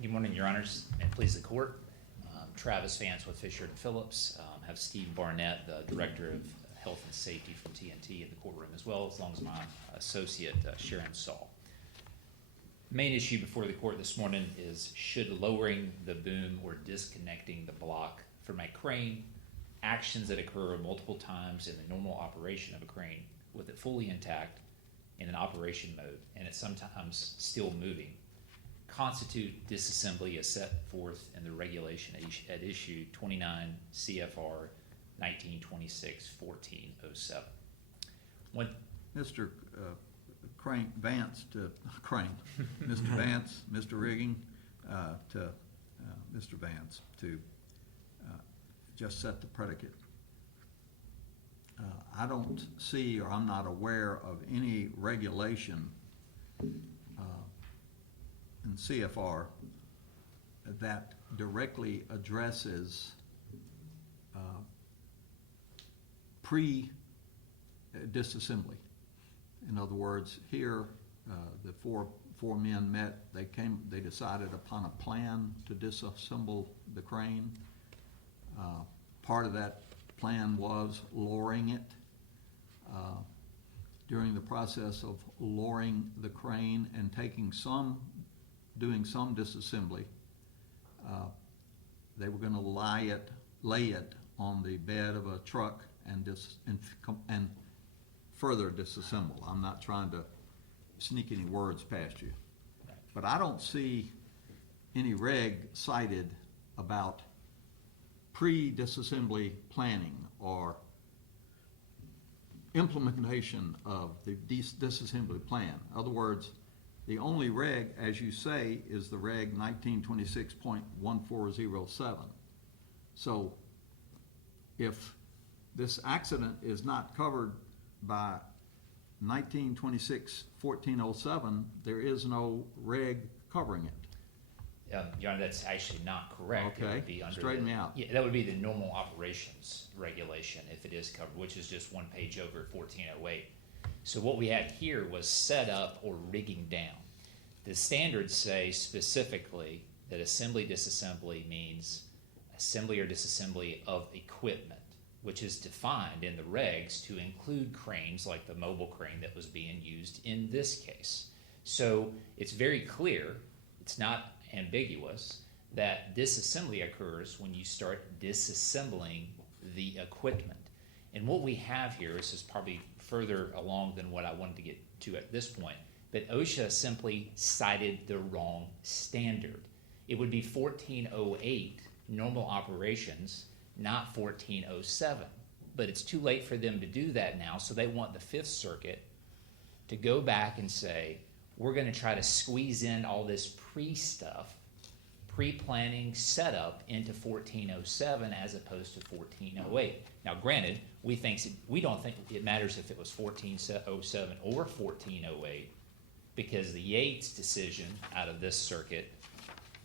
Good morning, Your Honors, and please the court. Travis Vance with Fisher & Phillips. Have Steve Barnett, the Director of Health and Safety from TNT in the courtroom as well, as my associate, Sharon Saul. Main issue before the court this morning is should lowering the boom or disconnecting the block from a crane, actions that occur multiple times in the normal operation of a crane with it fully intact in an operation mode and it's sometimes still moving, constitute disassembly as set forth in the regulation at issue 29 CFR 1926-1407. Mr. Vance to Crane, Mr. Vance, Mr. Rigging to Mr. Vance to just set the predicate. I don't see, or I'm not aware of any regulation in CFR that directly addresses pre-disassembly. In other words, here the four men met. They decided upon a plan to disassemble the crane. Part of that plan was lowering it. During the process of lowering the crane and doing some disassembly, they were going to lay it on the bed of a truck and further disassemble. I'm not trying to sneak any words past you, but I don't see any reg cited about pre-disassembly planning or implementation of the disassembly plan. In other words, the only reg, as you say, is the reg 1926.1407. So if this accident is not covered by 1926-1407, there is no reg covering it. Your Honor, that's actually not correct. Okay, straighten me out. Yeah, that would be the normal operations regulation if it is covered, which is just one page over 1408. So what we had here was set up or rigging down. The standards say specifically that assembly disassembly means assembly or disassembly of equipment, which is defined in the regs to include cranes like the mobile crane that was being used in this case. So it's very clear, it's not ambiguous, that disassembly occurs when you start disassembling the equipment. And what we have here, this is probably further along than what I wanted to get to at this point, but OSHA simply cited the wrong standard. It would be 1408 normal operations, not 1407. But it's too late for them to do that now, so they want the Fifth Circuit to go back and say, we're going to try to squeeze in all this pre-stuff, pre-planning setup into 1407 as opposed to 1408. Now, granted, we don't think it matters if it was 1407 or 1408 because the Yates decision out of this circuit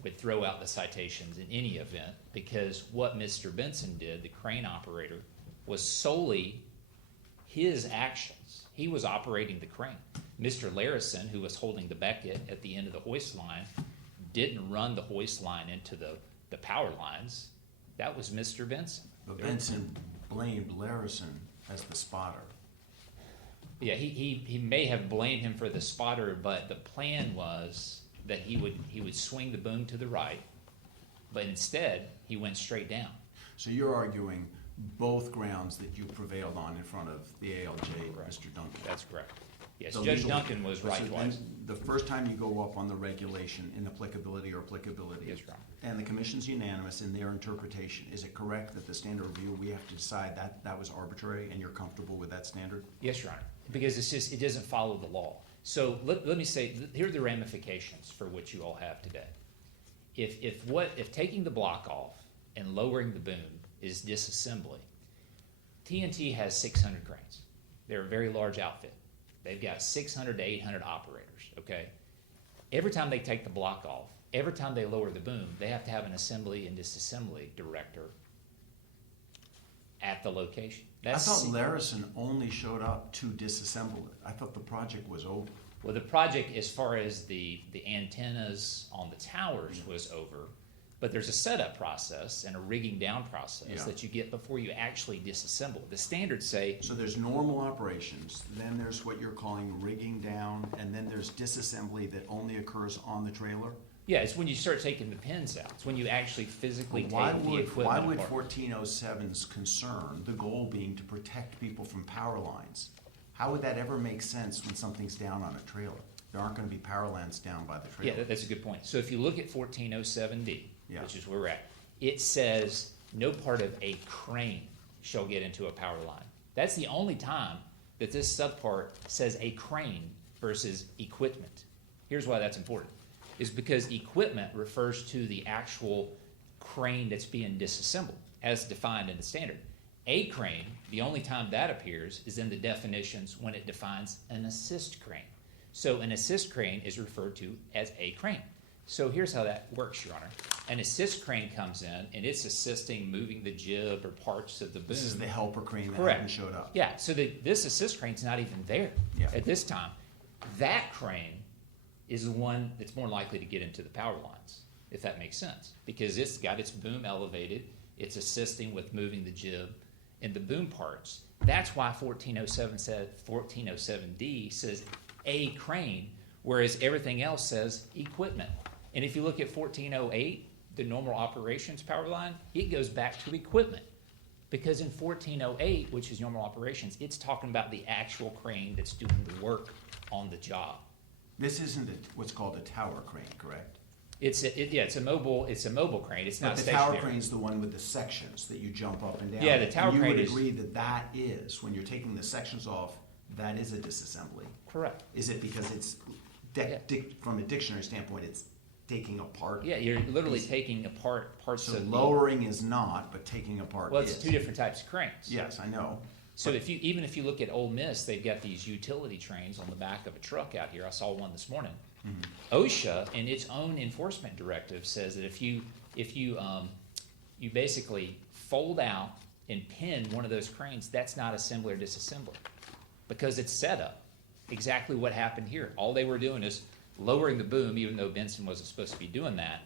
would throw out the citations in any event because what Mr. Benson did, the crane operator, was solely his actions. He was operating the crane. Mr. Larison, who was holding the becket at the end of the hoist line, didn't run the hoist line into the power lines. That was Mr. Benson. But Benson blamed Larison as the spotter. Yeah, he may have blamed him for the spotter, but the plan was that he would swing the boom to the right, but instead he went straight down. So you're arguing both grounds that you prevailed on in front of the ALJ, Correct. Mr. Duncan. That's correct. Yes, So Judge legal- Duncan was right so twice. The first time you go up on the regulation, inapplicability or applicability, Yes, Your Honor. and the commission's unanimous in their interpretation, is it correct that the standard review, we have to decide that was arbitrary and you're comfortable with that standard? Yes, Your Honor, because it doesn't follow the law. So let me say, here are the ramifications for what you all have today. If taking the block off and lowering the boom is disassembly, TNT has 600 cranes. They're a very large outfit. They've got 600 to 800 operators, okay? Every time they take the block off, every time they lower the boom, they have to have an assembly and disassembly director at the location. I thought Larison only showed up to disassemble it. I thought the project was over. Well, the project, as far as the antennas on the towers was over, but there's a setup process and a rigging down process Yeah. that you get before you actually disassemble. The standards say, So there's normal operations, then there's what you're calling rigging down, and then there's disassembly that only occurs on the trailer? yeah, it's when you start taking the pins out. It's when you actually physically Why take the would equipment apart. 1407's concern, the goal being to protect people from power lines, how would that ever make sense when something's down on a trailer? There aren't gonna be power lines down by the Yeah, trailer. that's a good point. So if you look at 1407D, Yeah. which is where we're at, it says no part of a crane shall get into a power line. That's the only time that this subpart says a crane versus equipment. Here's why that's important, is because equipment refers to the actual crane that's being disassembled, as defined in the standard. A crane, the only time that appears is in the definitions when it defines an assist crane. So an assist crane is referred to as a crane. So here's how that works, Your Honor. An assist crane comes in and it's assisting moving the jib or parts of the boom. This is the helper crane that Correct. hadn't showed up. Yeah, so this assist crane's not even there Yeah. at this time. That crane is the one that's more likely to get into the power lines, if that makes sense. Because it's got its boom elevated, it's assisting with moving the jib and the boom parts. That's why 1407D says a crane, whereas everything else says equipment. And if you look at 1408, the normal operations power line, it goes back to equipment. Because in 1408, which is normal operations, it's talking about the actual crane that's doing the work on the job. This isn't what's called a tower crane, correct? It's a mobile crane. It's But not the stationary. tower crane's the one with the sections that you jump up and down. Yeah, the tower And crane you would is- agree that that is, when you're taking the sections off, that is a disassembly? Correct. Is it because it's, from a dictionary standpoint, it's taking apart? Yeah, you're literally taking apart parts So of the. lowering is not, but taking apart Well, is. it's two different types of cranes. Yes, I know. So even if you look at Ole Miss, they've got these utility trains on the back of a truck out here. I saw one this morning. OSHA, in its own enforcement directive, says that if you basically fold out and pin one of those cranes, that's not assembly or disassembly, because it's set up. Exactly what happened here. All they were doing is lowering the boom, even though Benson wasn't supposed to be doing that,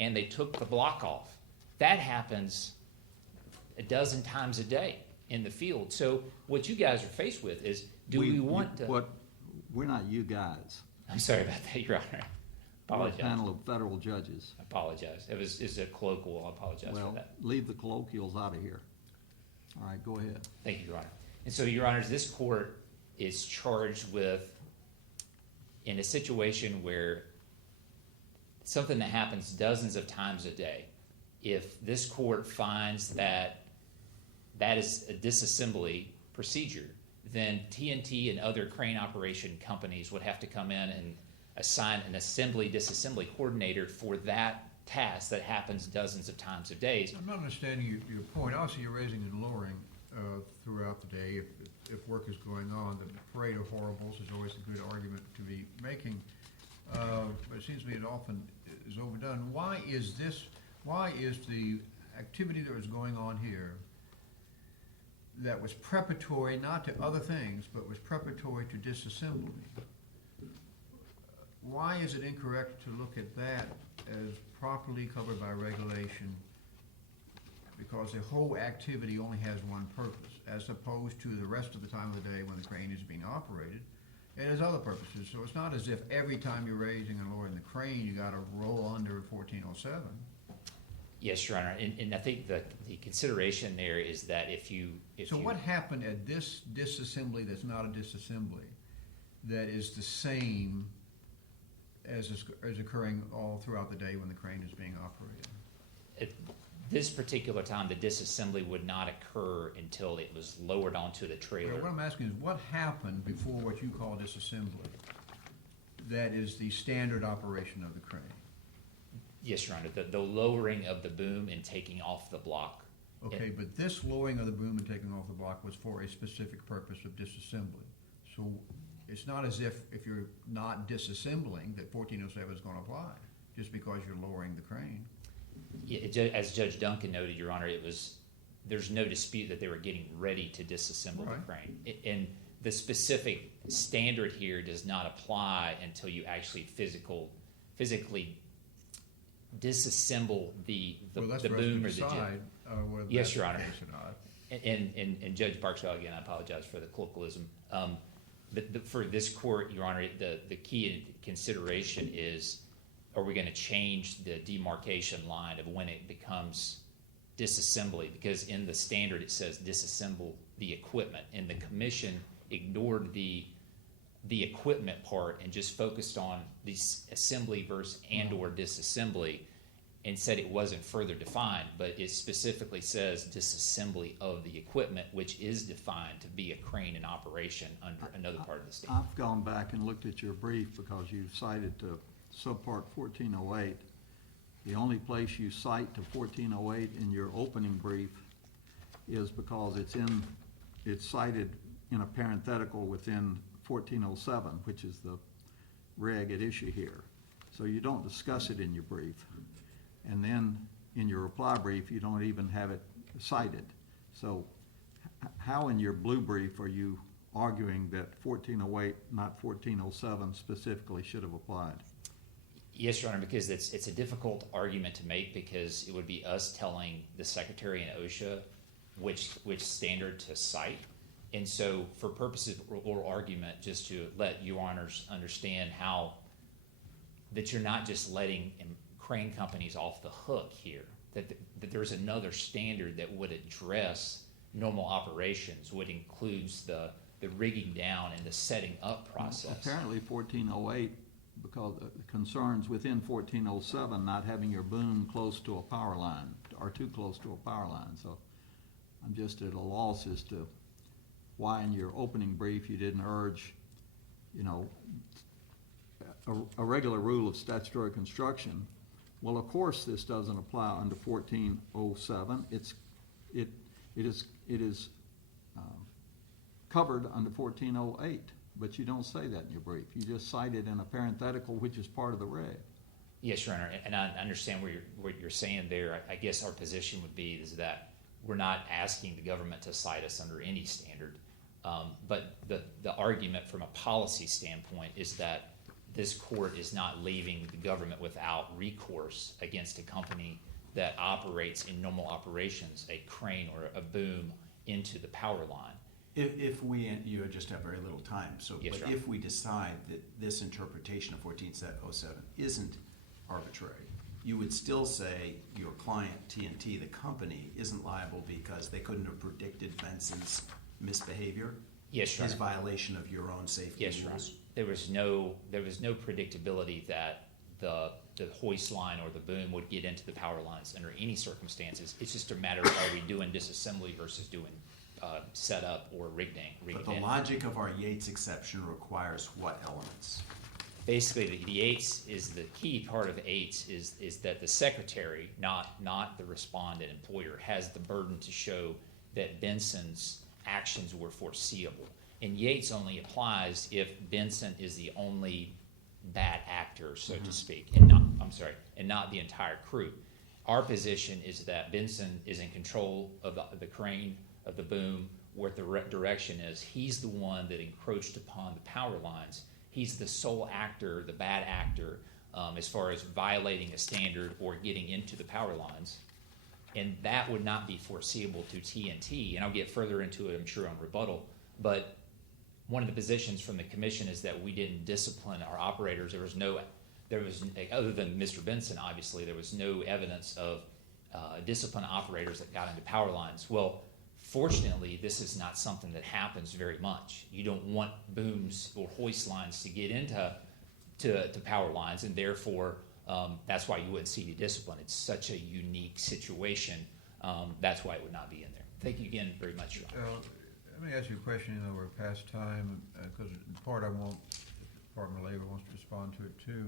and they took the block off. That happens a dozen times a day in the field. So what you guys are faced with is, we want to? We're not you guys. I'm sorry about that, Your Honor. We're a Apologize. panel of federal judges. I apologize. It's a colloquial. I apologize for Well, that. leave the colloquials out of here. All right, go ahead. Thank you, Your Honor. And so, Your Honors, this court is charged with, in a situation where something that happens dozens of times a day, if this court finds that that is a disassembly procedure, then TNT and other crane operation companies would have to come in and assign an disassembly coordinator for that task that happens dozens of times a day. I'm not understanding your point. Obviously, you're raising and lowering throughout the day if work is going on. The parade of horribles is always a good argument to be making, but it seems to me it often is overdone. Why is the activity that was going on here that was preparatory, not to other things, but was preparatory to disassembly? Why is it incorrect to look at that as properly covered by regulation? Because the whole activity only has one purpose, as opposed to the rest of the time of the day when the crane is being operated. It has other purposes, so it's not as if every time you're raising and lowering the crane, you gotta roll under 1407. Yes, Your Honor, and I think that the consideration there is that if you. So what happened at this disassembly that's not a disassembly, that is the same as is occurring all throughout the day when the crane is being operated? At this particular time, the disassembly would not occur until it was lowered onto the Well, trailer. what I'm asking is, what happened before what you call disassembly that is the standard operation of the crane? Yes, Your Honor, the lowering of the boom and taking off the block. Okay, but this lowering of the boom and taking off the block was for a specific purpose of disassembly. So it's not as if you're not disassembling that 1407 is gonna apply, just because you're lowering the crane. Yeah, as Judge Duncan noted, Your Honor, there's no dispute that they were getting ready to disassemble the Right. crane. And the specific standard here does not apply until you actually physically disassemble the Well, that's the for us to boom or the jet. decide, whether Yes, that's Your the Honor. case or not. And Judge Barksdale, again, I apologize for the colloquialism. For this court, Your Honor, the key consideration is, are we going to change the demarcation line of when it becomes disassembly? Because in the standard, it says disassemble the equipment, and the commission ignored the equipment part and just focused on the assembly versus and/or disassembly, and said it wasn't further defined, but it specifically says disassembly of the equipment, which is defined to be a crane in operation under another part of the standard. I've gone back and looked at your brief because you cited to subpart 1408. The only place you cite to 1408 in your opening brief is because it's cited in a parenthetical within 1407, which is the reg at issue here. So you don't discuss it in your brief. And then in your reply brief, you don't even have it cited. So how in your blue brief are you arguing that 1408, not 1407 specifically should have applied? Yes, Your Honor, because it's a difficult argument to make, because it would be us telling the Secretary and OSHA which standard to cite. And so for purposes of oral argument, just to let Your Honors understand how that you're not just letting crane companies off the hook here, that there's another standard that would address normal operations, which includes the rigging down and the setting up process. Apparently 1408, because the concerns within 1407 not having your boom close to a power line or too close to a power line. So I'm just at a loss as to why in your opening brief you didn't urge, a regular rule of statutory construction. Well, of course, this doesn't apply under 1407. It is covered under 1408, but you don't say that in your brief. You just cite it in a parenthetical, which is part of the reg. Yes, Your Honor, and I understand what you're saying there. I guess our position would be is that we're not asking the government to cite us under any standard, but the argument from a policy standpoint is that this court is not leaving the government without recourse against a company that operates in normal operations, a crane or a boom, into the power line. If we, and you just have very little time, so, Yes, but Your Honor. if we decide that this interpretation of 1407 isn't arbitrary, you would still say your client, TNT, the company, isn't liable because they couldn't have predicted Benson's misbehavior? Yes, Your His Honor. violation of your own safety Yes, Your Honor. rules? There was no predictability that the hoist line or the boom would get into the power lines under any circumstances. It's just a matter of, are we doing disassembly versus doing setup or rigging But the in. logic of our Yates exception requires what elements? Basically, the Yates is the key part of Yates is that the secretary, not the respondent employer, has the burden to show that Benson's actions were foreseeable. And Yates only applies if Benson is the only bad actor, so to speak, and not the entire crew. Our position is that Benson is in control of the crane, of the boom, what the direction is. He's the one that encroached upon the power lines. He's the sole actor, the bad actor, as far as violating a standard or getting into the power lines. And that would not be foreseeable to TNT. And I'll get further into it, I'm sure, on rebuttal. But one of the positions from the commission is that we didn't discipline our operators. There was other than Mr. Benson, obviously, there was no evidence of discipline operators that got into power lines. Well, fortunately, this is not something that happens very much. You don't want booms or hoist lines to get into power lines, and therefore that's why you wouldn't see the discipline. It's such a unique situation. That's why it would not be in there. Thank you again very much, Your Honor. Let me ask you a question, we're past time, because the part I want, the Department of Labor wants to respond to it too.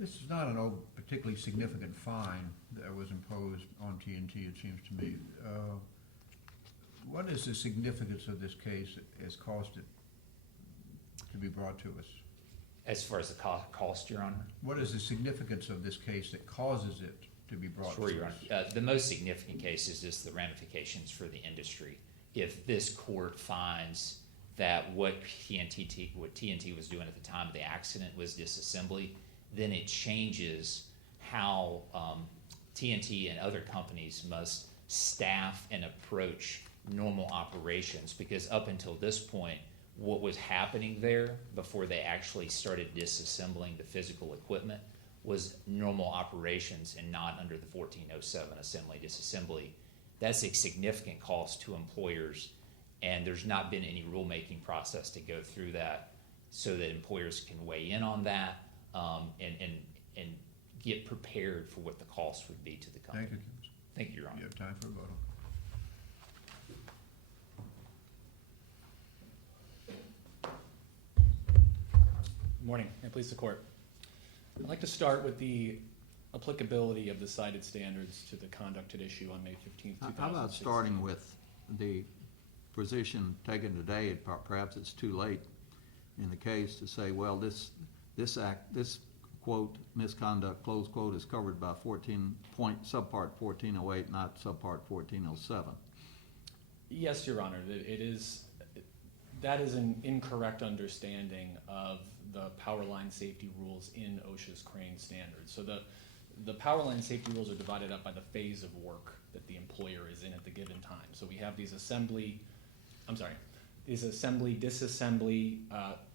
This is not an particularly significant fine that was imposed on TNT, it seems to me. What is the significance of this case that has caused it to be brought to us? As far as the cost, Your Honor? What is the significance of this case that causes it to be brought Sure, to Your us? Honor. The most significant case is just the ramifications for the industry. If this court finds that what TNT was doing at the time of the accident was disassembly, then it changes how TNT and other companies must staff and approach normal operations, because up until this point, what was happening there before they actually started disassembling the physical equipment was normal operations and not under the 1407 assembly disassembly. That's a significant cost to employers, and there's not been any rulemaking process to go through that so that employers can weigh in on that and get prepared for what the cost would be to the company. Thank you, Counsel. Thank you, Your Honor. You have time for a vote. Good morning, and please the court. I'd like to start with the applicability of the cited standards to the conduct at issue on May 15th, 2016. How about starting with the position taken today, perhaps it's too late in the case to say, well, this quote, misconduct, close quote, is covered by subpart 1408, not subpart 1407. Yes, Your Honor, that is an incorrect understanding of the power line safety rules in OSHA's crane standards. So the power line safety rules are divided up by the phase of work that the employer is in at the given time. So we have these assembly, disassembly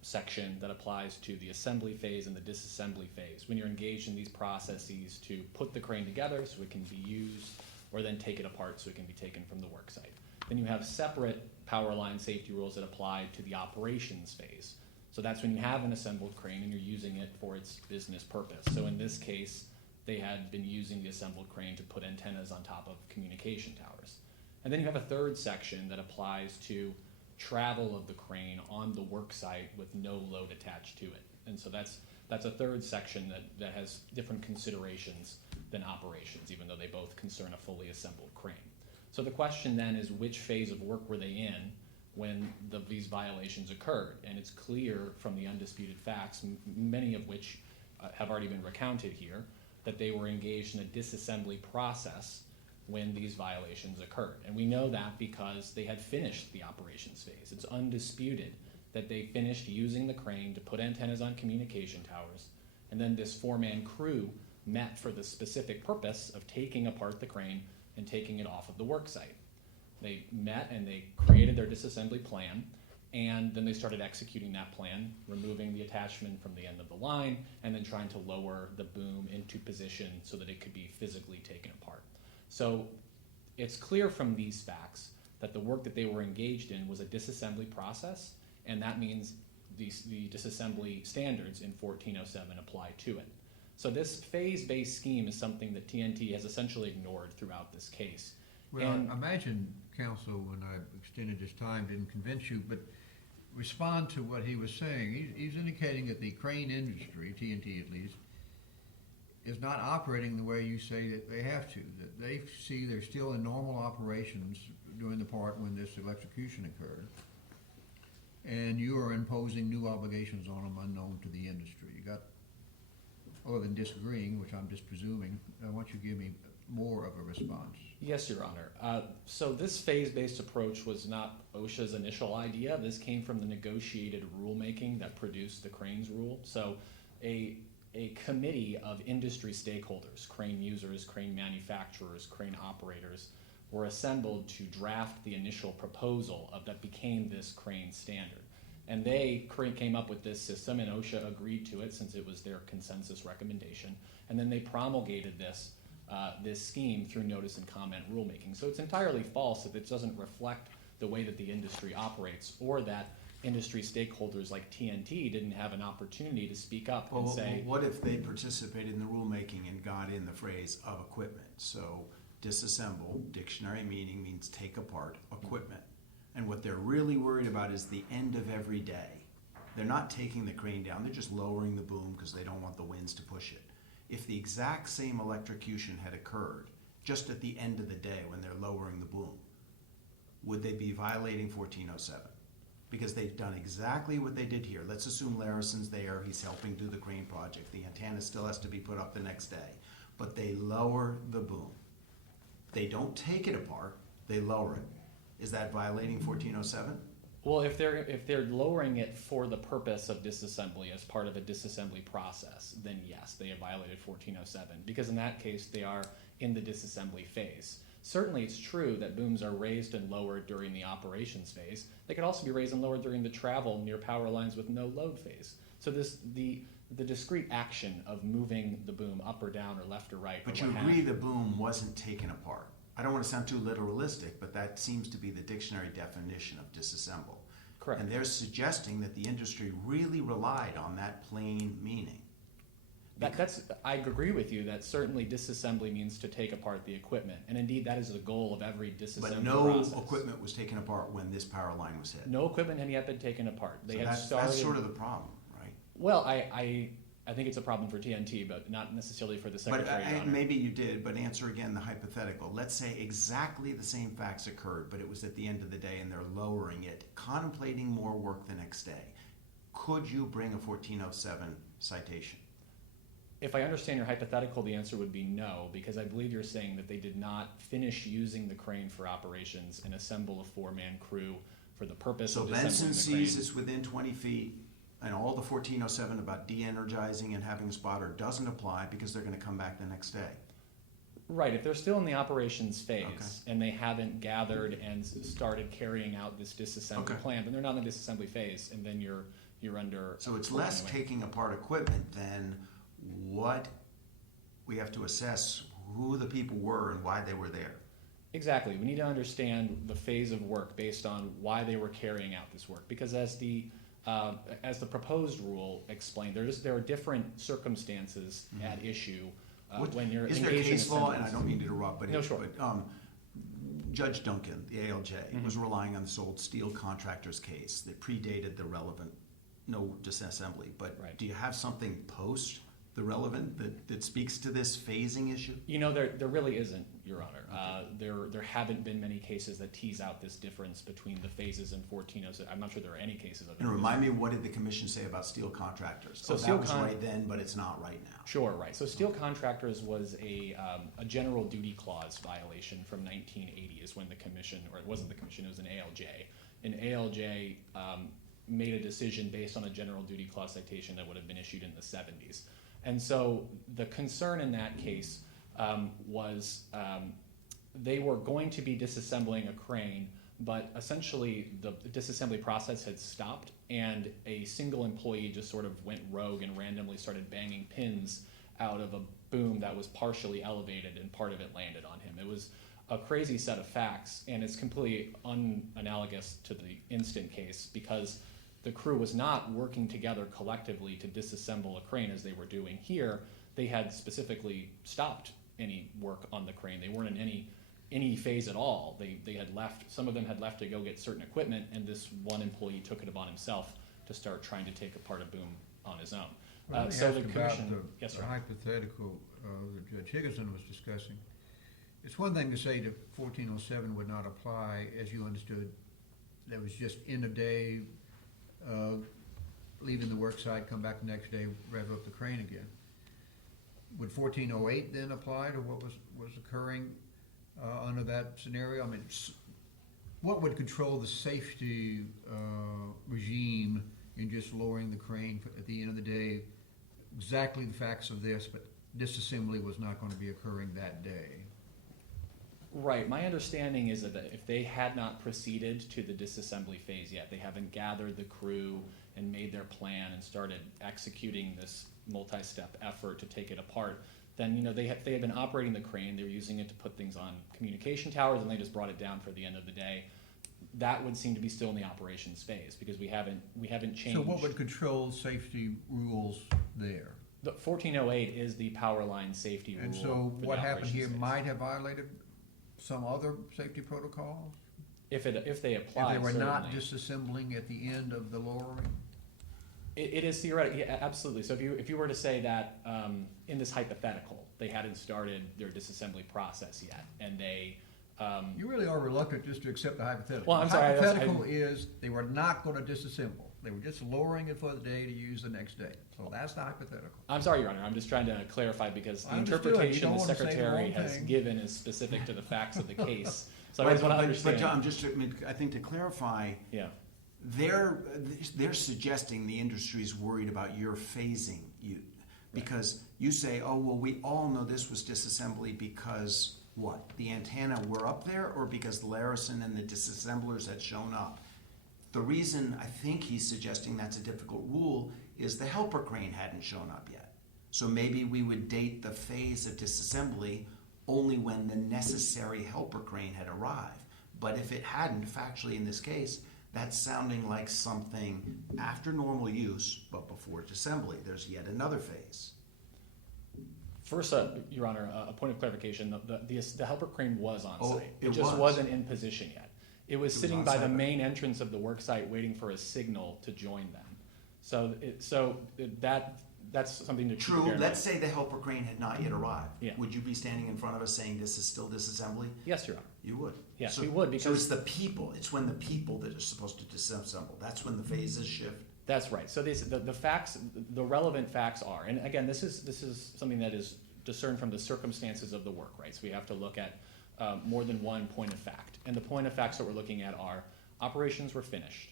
section that applies to the assembly phase and the disassembly phase. When you're engaged in these processes to put the crane together so it can be used, or then take it apart so it can be taken from the work site. Then you have separate power line safety rules that apply to the operations phase. So that's when you have an assembled crane and you're using it for its business purpose. So in this case, they had been using the assembled crane to put antennas on top of communication towers. And then you have a third section that applies to travel of the crane on the work site with no load attached to it. And so that's a third section that has different considerations than operations, even though they both concern a fully assembled crane. So the question then is, which phase of work were they in when these violations occurred? And it's clear from the undisputed facts, many of which have already been recounted here, that they were engaged in a disassembly process when these violations occurred. And we know that because they had finished the operations phase. It's undisputed that they finished using the crane to put antennas on communication towers, and then this four-man crew met for the specific purpose of taking apart the crane and taking it off of the work site. They met and they created their disassembly plan, and then they started executing that plan, removing the attachment from the end of the line, and then trying to lower the boom into position so that it could be physically taken apart. So it's clear from these facts that the work that they were engaged in was a disassembly process, and that means the disassembly standards in 1407 apply to it. So this phase-based scheme is something that TNT has essentially ignored throughout this case. Well, I imagine, Counsel, when I extended his time, didn't convince you, but respond to what he was saying. He's indicating that the crane industry, TNT at least, is not operating the way you say that they have to, that they see they're still in normal operations during the part when this electrocution occurred, and you are imposing new obligations on them unknown to the industry. You got, other than disagreeing, which I'm just presuming, I want you to give me more of a response. Yes, Your Honor. So this phase-based approach was not OSHA's initial idea. This came from the negotiated rulemaking that produced the cranes rule. So a committee of industry stakeholders, crane users, crane manufacturers, crane operators, were assembled to draft the initial proposal that became this crane standard. And they came up with this system, and OSHA agreed to it since it was their consensus recommendation. And then they promulgated this scheme through notice and comment rulemaking. So it's entirely false that it doesn't reflect the way that the industry operates, or that industry stakeholders like TNT didn't have an opportunity to speak up and say... What if they participated in the rulemaking and got in the phrase of equipment? So disassemble, dictionary meaning means take apart equipment. And what they're really worried about is the end of every day. They're not taking the crane down, they're just lowering the boom because they don't want the winds to push it. If the exact same electrocution had occurred just at the end of the day when they're lowering the boom, would they be violating 1407? Because they've done exactly what they did here. Let's assume Larison's there, he's helping do the crane project. The antenna still has to be put up the next day. But they lower the boom. They don't take it apart, they lower it. Is that violating 1407? Well, if they're lowering it for the purpose of disassembly as part of a disassembly process, then yes, they have violated 1407, because in that case they are in the disassembly phase. Certainly it's true that booms are raised and lowered during the operations phase. They could also be raised and lowered during the travel near power lines with no load phase. So the discrete action of moving the boom up or down or left or right. But or you what agree have the boom wasn't taken apart. I don't want to sound too literalistic, but that seems to be the dictionary definition of disassemble. Correct. And they're suggesting that the industry really relied on that plain meaning. I agree with you that certainly disassembly means to take apart the equipment. And indeed, that is the goal of every disassembly But no process. equipment was taken apart when this power line was hit. No equipment had yet been taken apart. They So had that's started. sort of the problem, right? Well, I think it's a problem for TNT, but not necessarily for the Secretary. Your Honor. Maybe you did, but answer again the hypothetical. Let's say exactly the same facts occurred, but it was at the end of the day and they're lowering it, contemplating more work the next day. Could you bring a 1407 citation? If I understand your hypothetical, the answer would be no, because I believe you're saying that they did not finish using the crane for operations and assemble a 4-man crew for the purpose So of Benson disassembling the sees crane. it's within 20 feet, and all the 1407 about de-energizing and having a spotter doesn't apply because they're going to come back the next day. Right, if they're still in the operations phase Okay. and they haven't gathered and started carrying out this disassembly Okay. plan, then they're not in the disassembly phase, and then you're under. So it's less anyway. taking apart equipment than what we have to assess who the people were and why they were there. Exactly. We need to understand the phase of work based on why they were carrying out this work. Because as the proposed rule explained, there are different circumstances at issue when you're Is engaged there in case law, and I assemblies. don't mean to interrupt, but, No, sure. Judge Duncan, the ALJ, was relying on this old steel contractors case that predated the relevant no disassembly. But Right. do you have something post the relevant that speaks to this phasing issue? You know, there really isn't, Your Honor. There haven't been many cases that tease out this difference between the phases in 1407. I'm not sure there are any cases of it. And remind me, what did the commission say about steel contractors? So That steel was con- right then, but it's not right now. Sure, right. So steel contractors was a general duty clause violation from 1980 is when the commission, or it wasn't the commission, it was an ALJ. An ALJ made a decision based on a general duty clause citation that would have been issued in the 70s. And so the concern in that case was they were going to be disassembling a crane, but essentially the disassembly process had stopped and a single employee just sort of went rogue and randomly started banging pins out of a boom that was partially elevated and part of it landed on him. It was a crazy set of facts, and it's completely unanalogous to the instant case because the crew was not working together collectively to disassemble a crane as they were doing here. They had specifically stopped any work on the crane. They weren't in any phase at all. They had left, some of them had left to go get certain equipment, and this one employee took it upon himself to start trying to take apart a boom on his own. Well, let me So ask the about commission, yes, the sir. hypothetical that Judge Higginson was discussing. It's one thing to say that 1407 would not apply, as you understood, that was just in a day, leaving the work site, come back the next day, rev up the crane again. Would 1408 then apply to what was occurring under that scenario? I mean, what would control the safety regime in just lowering the crane at the end of the day? Exactly the facts of this, but disassembly was not going to be occurring that day. Right. My understanding is that if they had not proceeded to the disassembly phase yet, they haven't gathered the crew and made their plan and started executing this multi-step effort to take it apart, then they had been operating the crane. They were using it to put things on communication towers, and they just brought it down for the end of the day. That would seem to be still in the operations phase because we haven't changed. So what would control safety rules there? The 1408 is the power line safety rule. And so for the what happened operations here phase. might have violated some other safety protocols? If they If apply, they were not certainly. disassembling at the end of the lowering? It is theoretical, yeah, absolutely. So if you were to say that in this hypothetical, they hadn't started their disassembly process yet, and they You really are reluctant just to accept the hypothetical. Well, I'm The sorry, hypothetical is they were not going to disassemble. They were just lowering it for the day to use the next day. So that's the hypothetical. I'm sorry, Your Honor. I'm just trying to clarify because the I understood. You interpretation don't the wanna say the Secretary wrong has thing. given is specific to the facts of the case. So I Right, just want to but understand. John, I think to clarify, Yeah. They're suggesting the industry's worried about your phasing you, because you say, oh, well, we all know this was disassembly because what? The antenna were up there, or because Larison and the disassemblers had shown up? The reason I think he's suggesting that's a difficult rule is the helper crane hadn't shown up yet. So maybe we would date the phase of disassembly only when the necessary helper crane had arrived. But if it hadn't, factually in this case, that's sounding like something after normal use, but before disassembly. There's yet another phase. First, Your Honor, a point of clarification, the helper crane was on Oh, site. it just was. wasn't in position yet. It was sitting on by site, the right? main entrance of the work site waiting for a signal to join them. That's something to keep True, bear in let's mind. say the helper crane had not yet arrived. Yeah. Would you be standing in front of us saying this is still disassembly? Yes, Your Honor. You would. Yes, So- we would, So because- it's the people, it's when the people that are supposed to disassemble, that's when the phases shift. That's right. So the facts, the relevant facts are, and again, this is something that is discerned from the circumstances of the work, right? So we have to look at more than one point of fact. And the point of facts that we're looking at are operations were finished.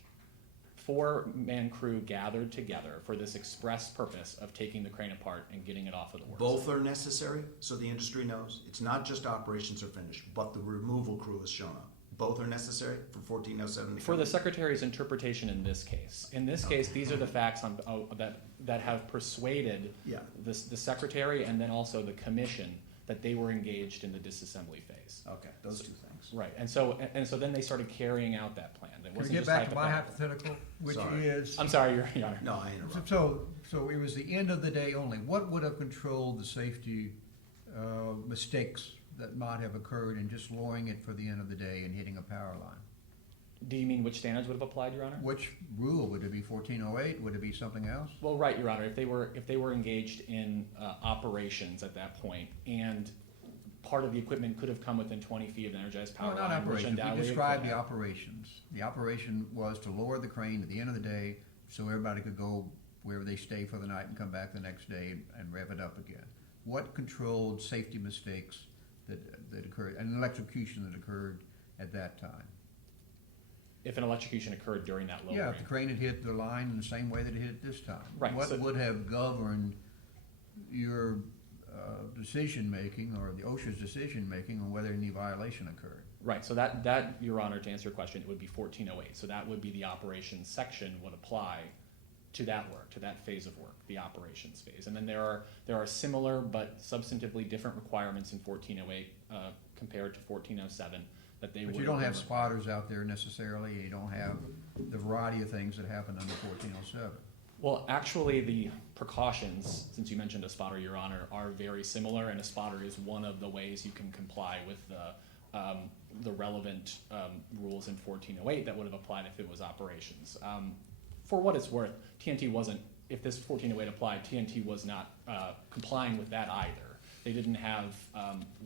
4-man crew gathered together for this express purpose of taking the crane apart and getting it off of the work Both site. are necessary, so the industry knows. It's not just operations are finished, but the removal crew has shown up. Both are necessary for 1407 to For come the in? Secretary's interpretation in this case. In this case, these are the facts that have persuaded Yeah. the Secretary and then also the Commission that they were engaged in the disassembly phase. Okay, those two things. Right, and so then they started carrying out that plan. That Can we wasn't get just back to my hypothetical. hypothetical, which Sorry. is, I'm sorry, Your Honor. No, I interrupted. so it was the end of the day only. What would have controlled the safety mistakes that might have occurred in just lowering it for the end of the day and hitting a power line? Do you mean which standards would have applied, Your Honor? Which rule? Would it be 1408? Would it be something else? Well, right, Your Honor. If they were engaged in operations at that point, and part of the equipment could have come within 20 feet of the energized No, power not line, which operations. undoubtedly We it described could the have. operations. The operation was to lower the crane at the end of the day so everybody could go wherever they stay for the night and come back the next day and rev it up again. What controlled safety mistakes that occurred, and electrocution that occurred at that time? If an electrocution occurred during that lowering. Yeah, if the crane had hit the line in the same way that it hit it this time. Right, What so- would have governed your decision-making, or the OSHA's decision-making, on whether any violation occurred? Right, so that, Your Honor, to answer your question, it would be 1408. So that would be the operations section would apply to that work, to that phase of work, the operations phase. And then there are similar but substantively different requirements in 1408 compared to 1407 that they would. But you don't have spotters out there necessarily, you don't have the variety of things that happen under 1407. Well, actually, the precautions, since you mentioned a spotter, Your Honor, are very similar, and a spotter is one of the ways you can comply with the relevant rules in 1408 that would have applied if it was operations. For what it's worth, TNT wasn't, if this 1408 applied, TNT was not complying with that either. They didn't have,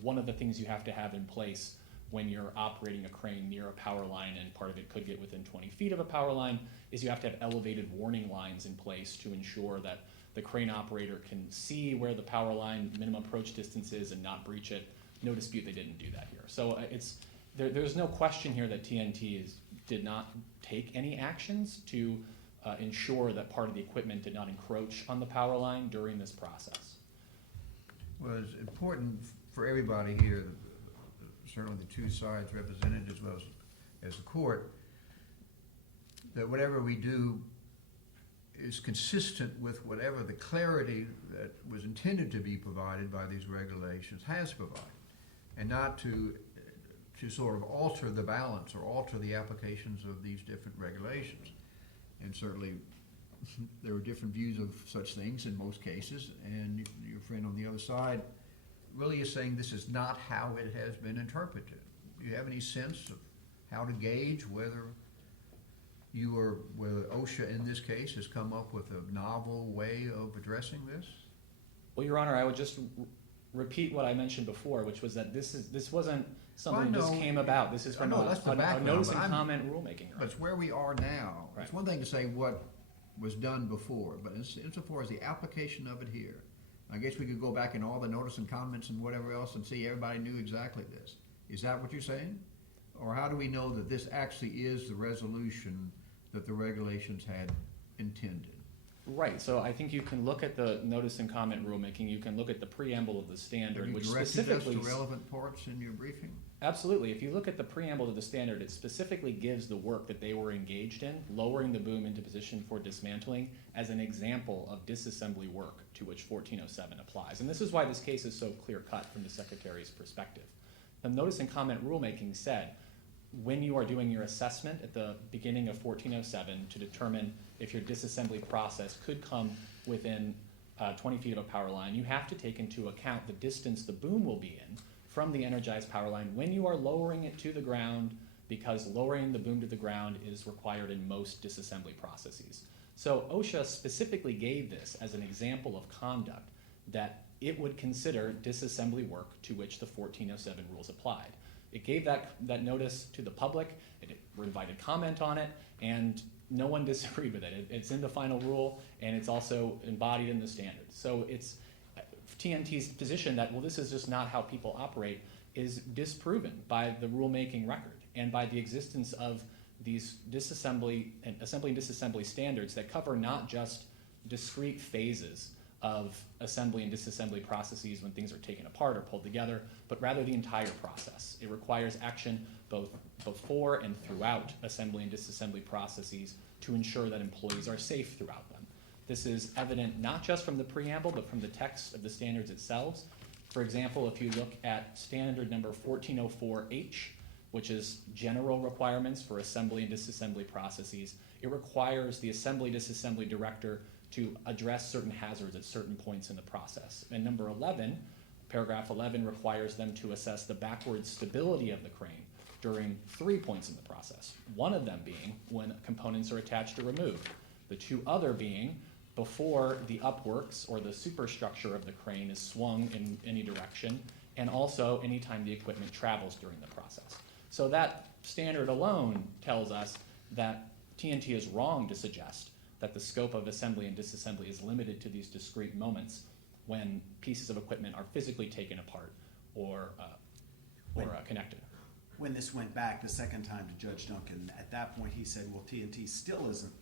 one of the things you have to have in place when you're operating a crane near a power line, and part of it could get within 20 feet of a power line, is you have to have elevated warning lines in place to ensure that the crane operator can see where the power line minimum approach distance is and not breach it. No dispute they didn't do that here. So there's no question here that TNT did not take any actions to ensure that part of the equipment did not encroach on the power line during this process. Well, it's important for everybody here, certainly the two sides represented as well as the court, that whatever we do is consistent with whatever the clarity that was intended to be provided by these regulations has provided, and not to sort of alter the balance or alter the applications of these different regulations. And certainly there are different views of such things in most cases, and your friend on the other side really is saying this is not how it has been interpreted. Do you have any sense of how to gauge whether whether OSHA in this case has come up with a novel way of addressing this? Well, Your Honor, I would just repeat what I mentioned before, which was that this wasn't something that just know. came about. This is I from know, that's the a background, notice but and I'm- comment rulemaking. But it's where we are now. Right. It's one thing to say what was done before, but insofar as the application of it here, I guess we could go back in all the notice and comments and whatever else and see everybody knew exactly this. Is that what you're saying? Or how do we know that this actually is the resolution that the regulations had intended. Right, so I think you can look at the notice and comment rulemaking, you can look at the preamble of the standard, Have you which directed us specifically. to relevant parts in your briefing? Absolutely, if you look at the preamble to the standard, it specifically gives the work that they were engaged in, lowering the boom into position for dismantling, as an example of disassembly work to which 1407 applies. And this is why this case is so clear-cut from the Secretary's perspective. The notice and comment rulemaking said, when you are doing your assessment at the beginning of 1407 to determine if your disassembly process could come within 20 feet of a power line, you have to take into account the distance the boom will be in from the energized power line when you are lowering it to the ground, because lowering the boom to the ground is required in most disassembly processes. So OSHA specifically gave this as an example of conduct that it would consider disassembly work to which the 1407 rules applied. It gave that notice to the public, it invited comment on it, and no one disagreed with it. It's in the final rule, and it's also embodied in the standard. So it's TNT's position that, well, this is just not how people operate, is disproven by the rulemaking record and by the existence of these disassembly and assembly and disassembly standards that cover not just discrete phases of assembly and disassembly processes when things are taken apart or pulled together, but rather the entire process. It requires action both before and throughout assembly and disassembly processes to ensure that employees are safe throughout them. This is evident not just from the preamble, but from the text of the standards itself. For example, if you look at standard number 1404H, which is general requirements for assembly and disassembly processes, it requires the assembly disassembly director to address certain hazards at certain points in the process. And number 11, paragraph 11, requires them to assess the backward stability of the crane during 3 points in the process. One of them being when components are attached or removed. The two other being before the upworks or the superstructure of the crane is swung in any direction, and also anytime the equipment travels during the process. So that standard alone tells us that TNT is wrong to suggest that the scope of assembly and disassembly is limited to these discrete moments when pieces of equipment are physically taken apart or connected. When this went back the second time to Judge Duncan, at that point he said, well, TNT still isn't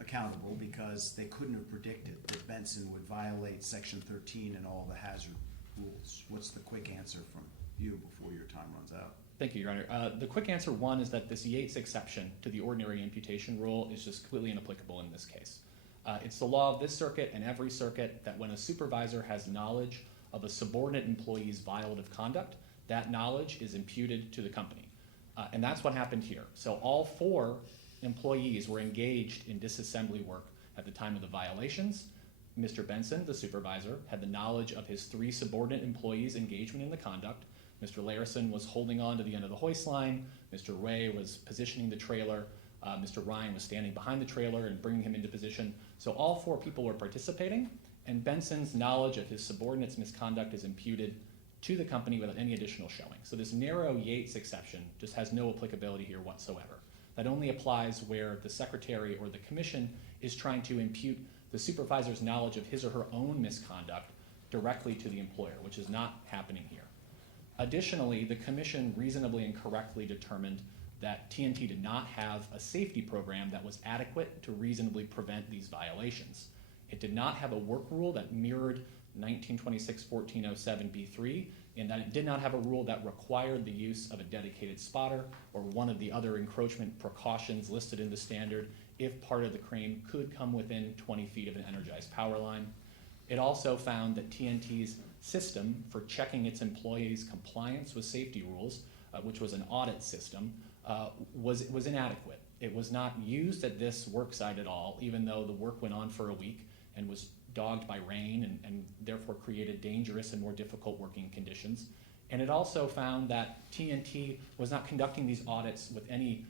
accountable because they couldn't have predicted that Benson would violate Section 13 and all the hazard rules. What's the quick answer from you before your time runs out? Thank you, Your Honor. The quick answer, one, is that this Yates exception to the ordinary imputation rule is just completely inapplicable in this case. It's the law of this circuit and every circuit that when a supervisor has knowledge of a subordinate employee's violative conduct, that knowledge is imputed to the company. And that's what happened here. So all 4 employees were engaged in disassembly work at the time of the violations. Mr. Benson, the supervisor, had the knowledge of his 3 subordinate employees' engagement in the conduct. Mr. Larison was holding on to the end of the hoist line. Mr. Way was positioning the trailer. Mr. Ryan was standing behind the trailer and bringing him into position. So all 4 people were participating, and Benson's knowledge of his subordinate's misconduct is imputed to the company without any additional showing. So this narrow Yates exception just has no applicability here whatsoever. That only applies where the secretary or the commission is trying to impute the supervisor's knowledge of his or her own misconduct directly to the employer, which is not happening here. Additionally, the commission reasonably and correctly determined that TNT did not have a safety program that was adequate to reasonably prevent these violations. It did not have a work rule that mirrored 1926-1407B3, in that it did not have a rule that required the use of a dedicated spotter or one of the other encroachment precautions listed in the standard if part of the crane could come within 20 feet of an energized power line. It also found that TNT's system for checking its employees' compliance with safety rules, which was an audit system, was inadequate. It was not used at this work site at all, even though the work went on for a week and was dogged by rain and therefore created dangerous and more difficult working conditions. And it also found that TNT was not conducting these audits with any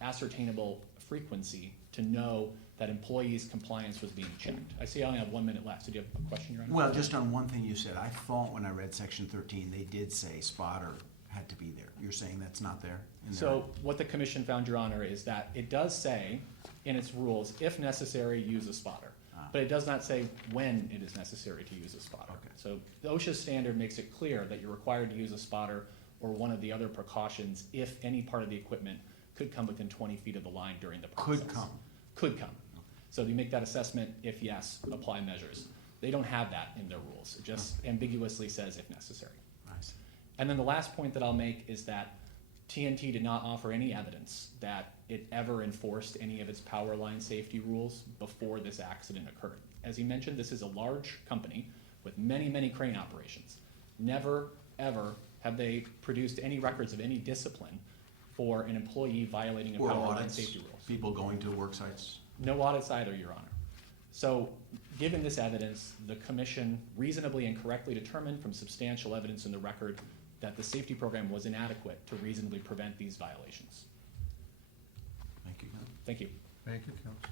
ascertainable frequency to know that employees' compliance was being checked. I see I only have 1 minute left. So do you have a question, Your Honor? Well, just on one thing you said, I thought when I read Section 13, they did say spotter had to be there. You're saying that's not there? So what the commission found, Your Honor, is that it does say in its rules, if necessary, use a spotter. But it does not say when it is necessary to use a spotter. Okay. So the OSHA standard makes it clear that you're required to use a spotter or one of the other precautions if any part of the equipment could come within 20 feet of the line during the process. Could come. So you make that assessment, if yes, apply measures. They don't have that in their rules. It just ambiguously says if necessary. Nice. And then the last point that I'll make is that TNT did not offer any evidence that it ever enforced any of its power line safety rules before this accident occurred. As he mentioned, this is a large company with many, many crane operations. Never, ever have they produced any records of any discipline for an employee violating a Or power line audits, safety rules. people going to work sites. No audits either, Your Honor. So, given this evidence, the commission reasonably and correctly determined from substantial evidence in the record that the safety program was inadequate to reasonably prevent these violations. Thank you. Thank you. Thank you, Counsel.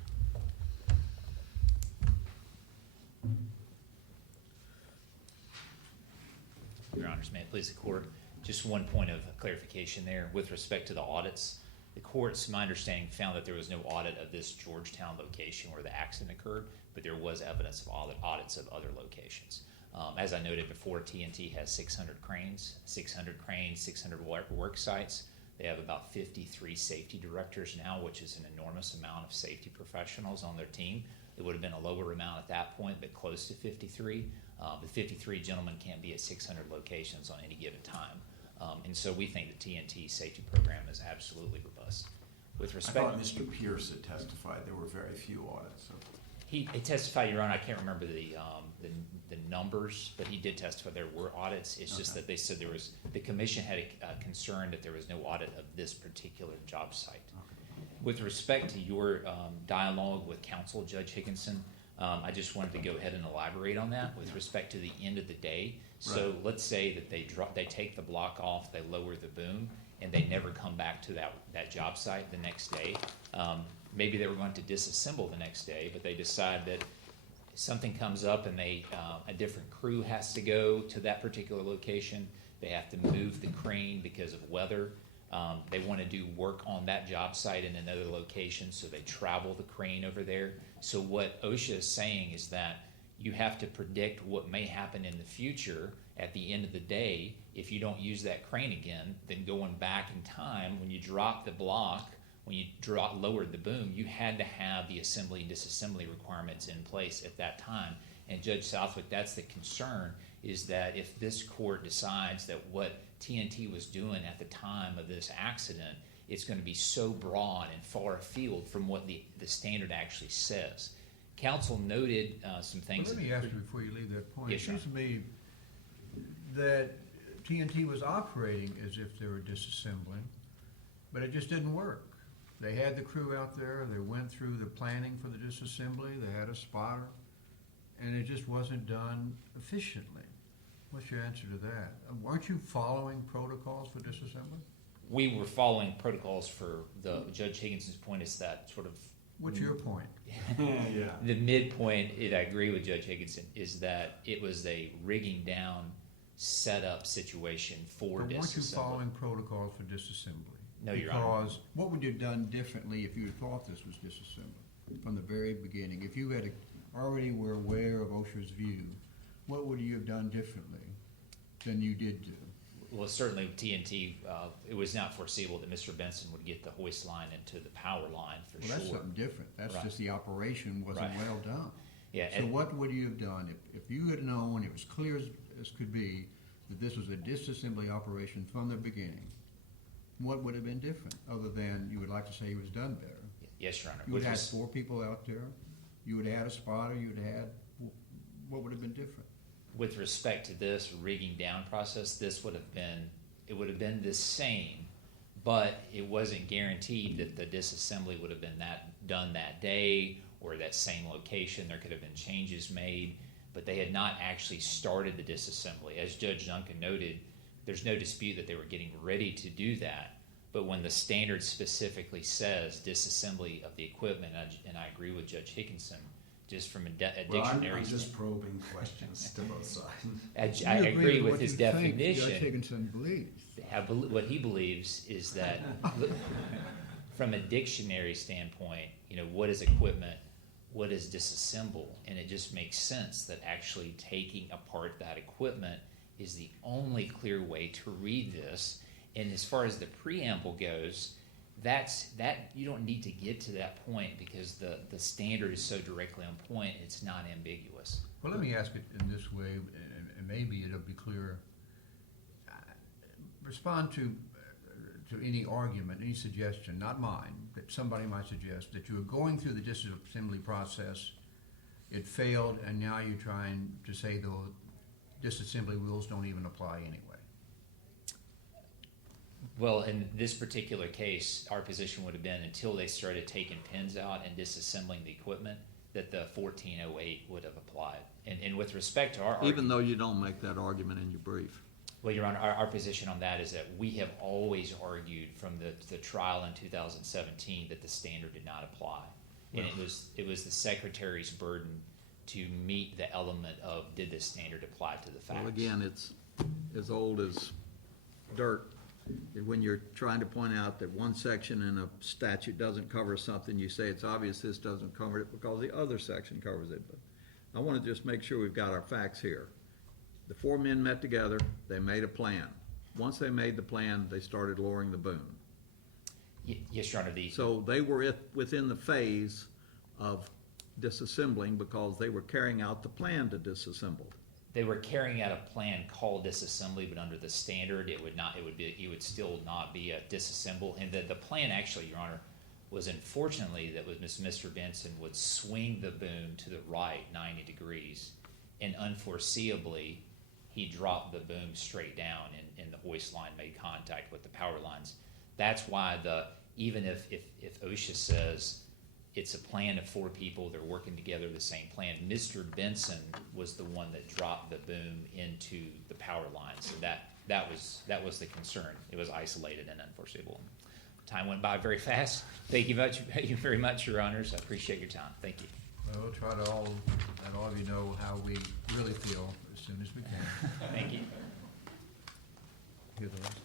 Your Honors, may it please the court, just one point of clarification there. With respect to the audits, the courts, my understanding, found that there was no audit of this Georgetown location where the accident occurred, but there was evidence of audits of other locations. As I noted before, TNT has 600 cranes, 600 work sites. They have about 53 safety directors now, which is an enormous amount of safety professionals on their team. It would have been a lower amount at that point, but close to 53. The 53 gentlemen can't be at 600 locations on any given time. And so we think the TNT safety program is absolutely robust. With I respect, thought Mr. Pierce had testified there were very few audits. So. he testified, Your Honor, I can't remember the numbers, but he did testify there were audits. It's just that they said the commission had a concern that there was no audit of this particular job site. Okay. With respect to your dialogue with Counsel, Judge Higginson, I just wanted to go ahead and elaborate on that with respect to the end of the day. So Right. let's say that they take the block off, they lower the boom, and they never come back to that job site the next day. Maybe they were going to disassemble the next day, but they decide that something comes up and a different crew has to go to that particular location. They have to move the crane because of weather. They want to do work on that job site in another location, so they travel the crane over there. So what OSHA is saying is that you have to predict what may happen in the future. At the end of the day, if you don't use that crane again, then going back in time, when you drop the block, when you lowered the boom, you had to have the assembly and disassembly requirements in place at that time. And Judge Southwick, that's the concern, is that if this court decides that what TNT was doing at the time of this accident, it's going to be so broad and far afield from what the standard actually says. Counsel noted some things. Well, let me ask you before you leave that point. Yes, It seems to me that TNT was operating as if they were disassembling, but it just didn't work. They had the crew out there, they went through the planning for the disassembly, they had a spotter, and it just wasn't done efficiently. What's your answer to that? Weren't you following protocols for disassembly? We were following protocols for Judge Higginson's point is that sort of What's your point? Yeah. the midpoint, I agree with Judge Higginson, is that it was a rigging down setup situation for But weren't you disassembly. following protocols for disassembly? No, Your Honor. Because what would you have done differently if you had thought this was disassembly from the very beginning? If you had already were aware of OSHA's view, what would you have done differently than you did do? Well, certainly TNT, it was not foreseeable that Mr. Benson would get the hoist line into the power line for Well, sure. that's something different. That's Right. just the operation wasn't Right. well done. Yeah, So and- what would you have done if you had known, it was clear as could be, that this was a disassembly operation from the beginning? What would have been different, other than you would like to say it was done better? Yes, Your Honor. You would With have had res- 4 people out there, you would have had a spotter, you would have had, what would have been different? With respect to this rigging down process, it would have been the same, but it wasn't guaranteed that the disassembly would have been done that day or that same location. There could have been changes made, but they had not actually started the disassembly. As Judge Duncan noted, there's no dispute that they were getting ready to do that, but when the standard specifically says disassembly of the equipment, and I agree with Judge Higginson, just from a Well, dictionary I'm just probing questions to both sides. I agree with his Judge definition. Higginson believes. What he believes is that from a dictionary standpoint, what is equipment, what is disassemble, and it just makes sense that actually taking apart that equipment is the only clear way to read this. And as far as the preamble goes, you don't need to get to that point because the standard is so directly on point, it's not ambiguous. Well, let me ask it in this way, and maybe it'll be clear. Respond to any argument, any suggestion, not mine, that somebody might suggest, that you are going through the disassembly process, it failed, and now you're trying to say the disassembly rules don't even apply anyway. Well, in this particular case, our position would have been until they started taking pins out and disassembling the equipment, that the 1408 would have applied. And with respect to our Even argument, though you don't make that argument in your brief. well, Your Honor, our position on that is that we have always argued from the trial in 2017 that the standard did not apply. And it was the Secretary's burden to meet the element of did this standard apply to the facts. Well, again, it's as old as dirt. When you're trying to point out that one section in a statute doesn't cover something, you say it's obvious this doesn't cover it because the other section covers it. But I want to just make sure we've got our facts here. The 4 men met together, they made a plan. Once they made the plan, they started lowering the boom. Yes, Your Honor. So they were within the phase of disassembling because they were carrying out the plan to disassemble. They were carrying out a plan called disassembly, but under the standard, it would still not be a disassemble. And the plan actually, Your Honor, was unfortunately that was Mr. Benson would swing the boom to the right 90 degrees, and unforeseeably, he dropped the boom straight down, and the hoist line made contact with the power lines. That's why even if OSHA says it's a plan of 4 people, they're working together, the same plan, Mr. Benson was the one that dropped the boom into the power lines. So that was the concern. It was isolated and unforeseeable. Time went by very fast. Thank you very much, Your Honors. I appreciate your time. Thank you. Well, we'll try to let all of you know how we really feel as soon as we can. Thank you. Hear the rest?